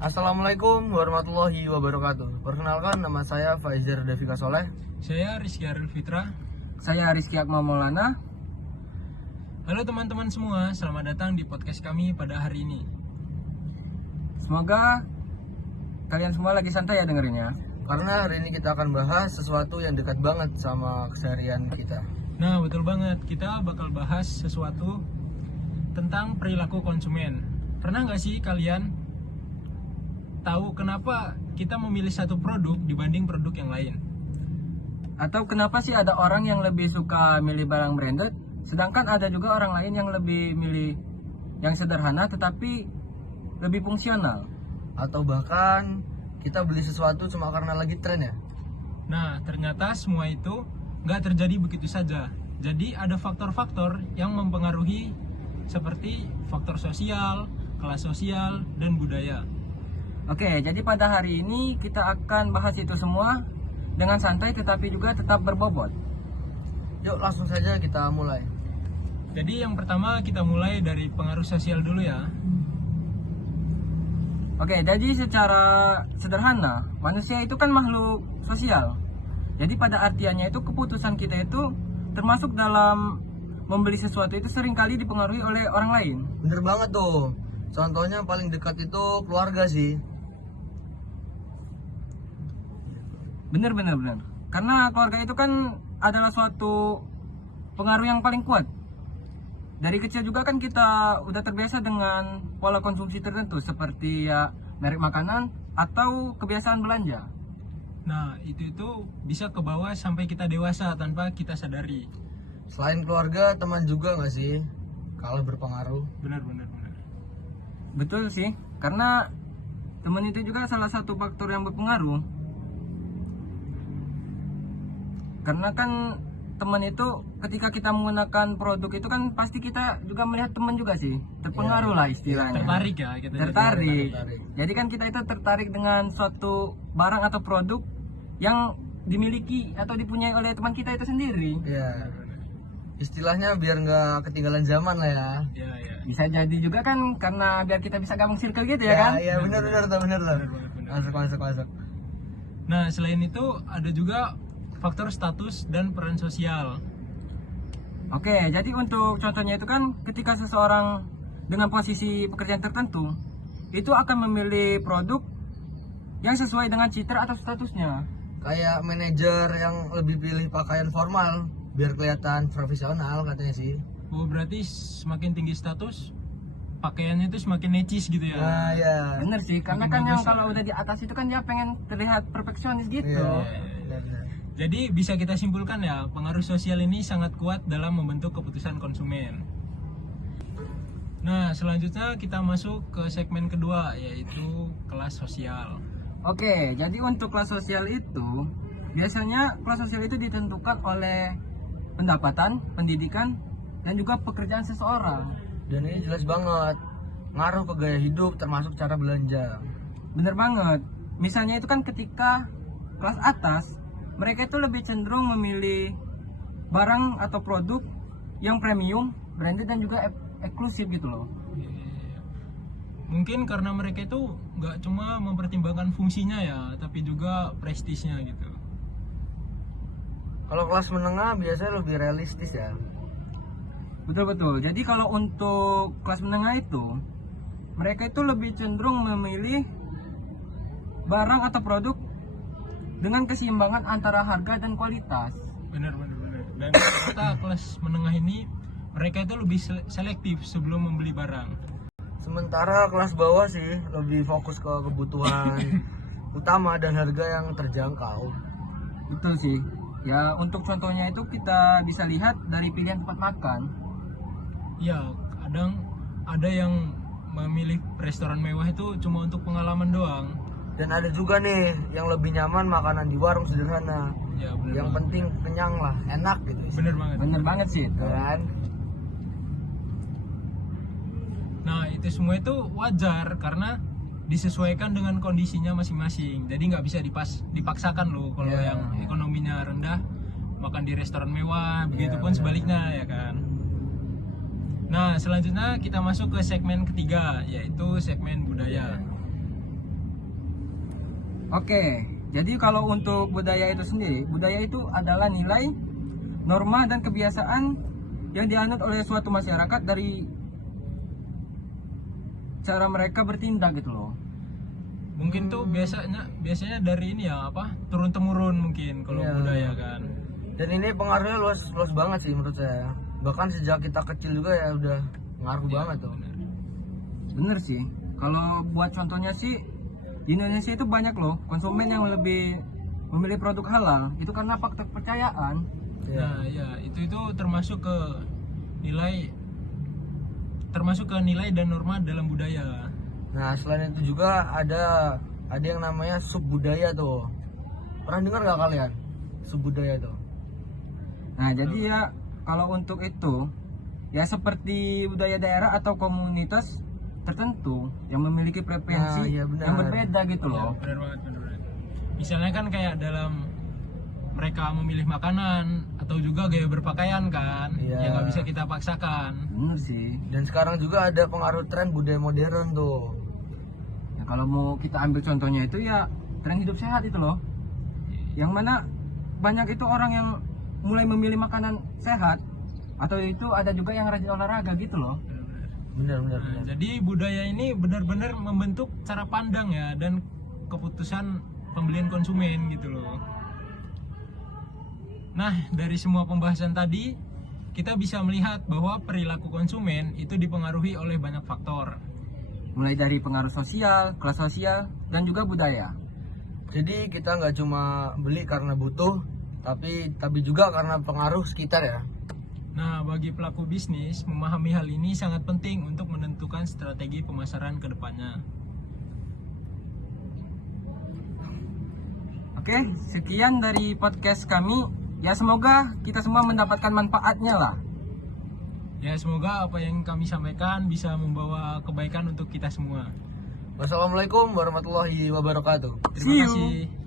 Assalamualaikum warahmatullahi wabarakatuh. Perkenalkan, nama saya Faizar Devika Soleh. Saya Rizky Aril Fitra. Saya Rizky Akmal Maulana. Halo teman-teman semua, selamat datang di podcast kami pada hari ini. Semoga kalian semua lagi santai ya dengerinnya. Karena hari ini kita akan bahas sesuatu yang dekat banget sama keseharian kita. Nah, betul banget, kita bakal bahas sesuatu tentang perilaku konsumen. Pernah nggak sih kalian tahu kenapa kita memilih satu produk dibanding produk yang lain? Atau kenapa sih ada orang yang lebih suka milih barang branded, sedangkan ada juga orang lain yang lebih milih yang sederhana tetapi lebih fungsional? Atau bahkan kita beli sesuatu cuma karena lagi tren ya? Nah, ternyata semua itu nggak terjadi begitu saja. Jadi ada faktor-faktor yang mempengaruhi seperti faktor sosial, kelas sosial, dan budaya. Oke, jadi pada hari ini kita akan bahas itu semua dengan santai tetapi juga tetap berbobot. Yuk langsung saja kita mulai. Jadi yang pertama kita mulai dari pengaruh sosial dulu ya. Oke, jadi secara sederhana, manusia itu kan makhluk sosial. Jadi pada artiannya itu keputusan kita itu termasuk dalam membeli sesuatu itu seringkali dipengaruhi oleh orang lain. Bener banget tuh. Contohnya paling dekat itu keluarga sih. Bener. Karena keluarga itu kan adalah suatu pengaruh yang paling kuat. Dari kecil juga kan kita udah terbiasa dengan pola konsumsi tertentu seperti ya merek makanan atau kebiasaan belanja. Nah, itu bisa ke bawah sampai kita dewasa tanpa kita sadari. Selain keluarga, teman juga nggak sih? Kalau berpengaruh. Benar. Betul sih, karena teman itu juga salah satu faktor yang berpengaruh. Karena kan teman itu ketika kita menggunakan produk itu kan pasti kita juga melihat teman juga sih, terpengaruh lah istilahnya. Tertarik ya kita. Tertarik. Tertarik. Jadi kan kita itu tertarik dengan suatu barang atau produk yang dimiliki atau dipunyai oleh teman kita itu sendiri. Iya. Istilahnya biar nggak ketinggalan zaman lah ya. Iya. Bisa jadi juga kan karena biar kita bisa gabung circle gitu ya kan? Iya benar tuh. Benar. Masuk. Nah, selain itu ada juga faktor status dan peran sosial. Oke, jadi untuk contohnya itu kan ketika seseorang dengan posisi pekerjaan tertentu itu akan memilih produk yang sesuai dengan citra atau statusnya. Kayak manajer yang lebih pilih pakaian formal biar kelihatan profesional katanya sih. Oh, berarti semakin tinggi status pakaiannya itu semakin necis gitu ya. Nah ya. Bener sih, karena Makin kan yang bagus kalau udah di atas itu kan dia pengen terlihat perfeksionis gitu. Iya. Benar. Jadi bisa kita simpulkan ya, pengaruh sosial ini sangat kuat dalam membentuk keputusan konsumen. Nah, selanjutnya kita masuk ke segmen kedua, yaitu kelas sosial. Oke, jadi untuk kelas sosial itu biasanya kelas sosial itu ditentukan oleh pendapatan, pendidikan, dan juga pekerjaan seseorang. Dan ini jelas banget ngaruh ke gaya hidup termasuk cara belanja. Bener banget. Misalnya itu kan ketika kelas atas, mereka itu lebih cenderung memilih barang atau produk yang premium, branded, dan juga eksklusif gitu loh. Mungkin karena mereka itu nggak cuma mempertimbangkan fungsinya ya, tapi juga prestisnya gitu. Kalau kelas menengah biasanya lebih realistis ya. Betul. Jadi kalau untuk kelas menengah itu, mereka itu lebih cenderung memilih barang atau produk dengan keseimbangan antara harga dan kualitas. Benar. Dan ternyata kelas menengah ini mereka itu lebih selektif sebelum membeli barang. Sementara kelas bawah sih lebih fokus ke kebutuhan utama dan harga yang terjangkau. Betul sih. Ya, untuk contohnya itu kita bisa lihat dari pilihan tempat makan. Ya, kadang ada yang memilih restoran mewah itu cuma untuk pengalaman doang. Dan ada juga nih yang lebih nyaman makanan di warung sederhana. Ya, benar. Yang penting kenyang lah, enak gitu. Bener banget. Bener banget sih itu. Kan? Nah, itu semua itu wajar karena disesuaikan dengan kondisinya masing-masing. Jadi nggak bisa dipaksakan loh kalau Yeah. yang ekonominya rendah makan di restoran mewah, begitupun benar. sebaliknya ya kan. Nah, selanjutnya kita masuk ke segmen ketiga, yaitu segmen budaya. Oke, jadi kalau untuk budaya itu sendiri, budaya itu adalah nilai, norma, dan kebiasaan yang dianut oleh suatu masyarakat dari cara mereka bertindak gitu loh. Mungkin tuh biasanya dari ini ya apa, turun temurun mungkin kalau Iya. budaya kan. Dan ini pengaruhnya luas banget sih menurut saya. Bahkan sejak kita kecil juga ya udah ngaruh banget tuh. Benar. Bener sih, kalau buat contohnya sih, di Indonesia itu banyak loh konsumen yang lebih memilih produk halal, itu karena faktor kepercayaan. Iya. Nah, ya itu termasuk ke nilai dan norma dalam budaya. Nah, selain itu juga ada yang namanya subbudaya tuh. Pernah dengar nggak kalian? Subbudaya tuh. Nah, jadi ya kalau untuk itu, ya seperti budaya daerah atau komunitas tertentu yang memiliki preferensi Nah, iya benar. yang berbeda gitu Iya, loh. benar banget. Misalnya kan kayak dalam mereka memilih makanan atau juga gaya berpakaian kan, Iya. yang nggak bisa kita paksakan. Bener sih. Dan sekarang juga ada pengaruh tren budaya modern tuh. Ya, kalau mau kita ambil contohnya itu ya tren hidup sehat itu loh. Yang mana banyak itu orang yang mulai memilih makanan sehat, atau itu ada juga yang rajin olahraga gitu loh. Benar. Nah, jadi budaya ini benar-benar membentuk cara pandang ya dan keputusan pembelian konsumen gitu loh. Nah, dari semua pembahasan tadi kita bisa melihat bahwa perilaku konsumen itu dipengaruhi oleh banyak faktor. Mulai dari pengaruh sosial, kelas sosial, dan juga budaya. Jadi kita nggak cuma beli karena butuh, tapi juga karena pengaruh sekitar ya. Nah, bagi pelaku bisnis, memahami hal ini sangat penting untuk menentukan strategi pemasaran ke depannya. Oke, sekian dari podcast kami. Ya semoga kita semua mendapatkan manfaatnya lah. Ya, semoga apa yang kami sampaikan bisa membawa kebaikan untuk kita semua. Wassalamualaikum warahmatullahi wabarakatuh. Terima See you. kasih.